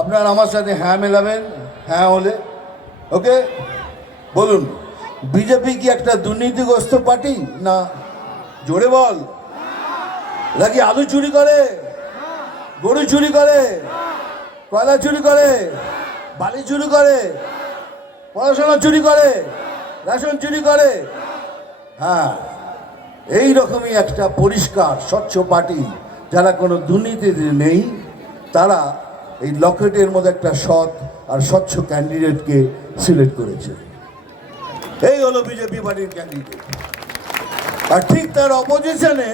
আপনারা আমার সাথে হ্যাঁ মেলাবেন হ্যাঁ হলে। ওকে? বলুন বিজেপি কি একটা দুর্নীতিগ্রস্ত পার্টি না জোরে বল? নাকি আলু চুরি করে? গরু চুরি করে? কয়লা চুরি করে? বালি চুরি করে? পড়াশোনা চুরি করে? রেশন চুরি করে? হ্যাঁ এই রকমই একটা পরিষ্কার, স্বচ্ছ পার্টি। যারা কোনো দুর্নীতিতে নেই, তারা এই লকেটের মধ্যে একটা সৎ আর স্বচ্ছ ক্যান্ডিডেটকে সিলেক্ট করেছে। এই হলো বিজেপি পার্টির ক্যান্ডিডেট আর ঠিক তার অপোজিশনে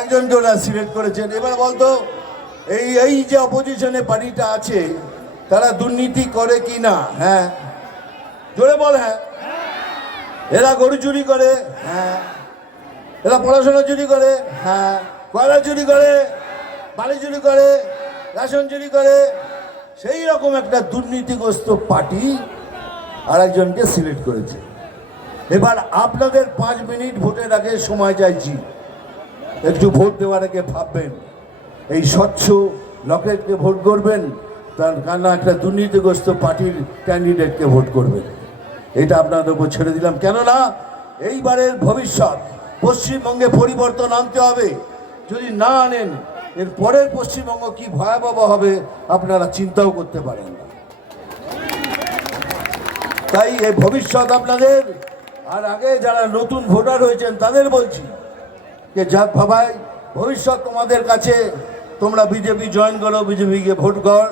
একজনকে ওরা সিলেক্ট করেছেন। এবার বলতো, এই এই যে অপোজিশনে পার্টিটা আছে, তারা দুর্নীতি করে কি না? হ্যাঁ। জোরে বল হ্যাঁ। এরা গরু চুরি করে হ্যাঁ। এরা পড়াশোনা চুরি করে হ্যাঁ। কয়লা চুরি করে, বালি চুরি করে রেশন চুরি করে, সেই রকম একটা দুর্নীতিগ্রস্ত পার্টি আর একজনকে সিলেক্ট করেছে। এবার আপনাদের পাঁচ মিনিট ভোটের আগে সময় চাইছি একটু ভোট দেওয়ার আগে ভাববেন, এই স্বচ্ছ লকেটকে ভোট করবেন, তার কারণ একটা দুর্নীতিগ্রস্ত পার্টির ক্যান্ডিডেটকে ভোট করবেন। এটা আপনাদের উপর ছেড়ে দিলাম। কেননা, এইবারের ভবিষ্যৎ, পশ্চিমবঙ্গে পরিবর্তন আনতে হবে। যদি না আনেন এর পরের পশ্চিমবঙ্গ কি ভয়াবহ হবে আপনারা চিন্তাও করতে পারেন না। তাই এই ভবিষ্যৎ আপনাদের, আর আগে যারা নতুন ভোটার হয়েছেন তাদের বলছি যে, যাক ভাবাই, ভবিষ্যৎ তোমাদের কাছে, তোমরা বিজেপি জয়েন করো বিজেপিকে ভোট কর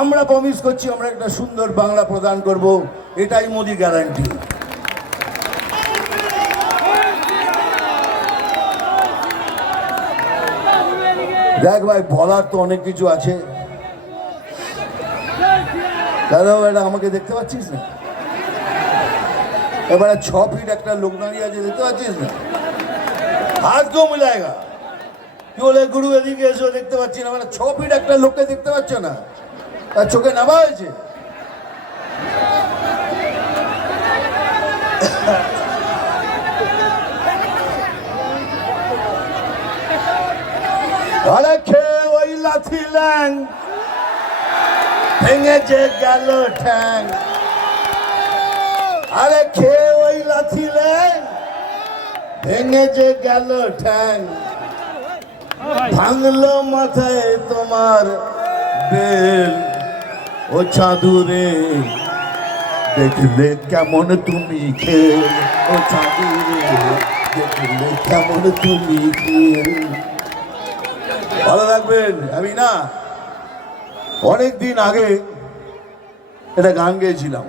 আমরা প্রমিস করছি, আমরা একটা সুন্দর বাংলা প্রদান করব, এটাই মোদি গ্যারান্টি দেখ ভাই, বলার তো অনেক কিছু আছে। দাদা এটা আমাকে দেখতে পাচ্ছিস না? এবারে ছ ফিট একটা লোক দাঁড়িয়ে আছে, দেখতে পাচ্ছিস না? হাত কেউ মিলায়গা কি বলে, গুরু এদিকে এসো, দেখতে পাচ্ছি না। মানে ছ ফিট একটা লোককে দেখতে পাচ্ছ না? তার চোখে নামা হয়েছে? আরে খেয়ে ওই লাথি ল্যাং। ভেঙে যে গেল ঠ্যাং। আরে খেয়ে ওই লাথি ল্যাং। ভেঙে যে গেল ঠ্যাং। ভাঙলো মাথায় তোমার বেল। ও চাঁদুরে, দেখলে কেমন তুমি খেয়ে ও চাঁদুরে, দেখলে কেমন তুমি খেয়ে ভালো থাকবেন আমি না অনেক দিন আগে একটা গান গেয়েছিলাম।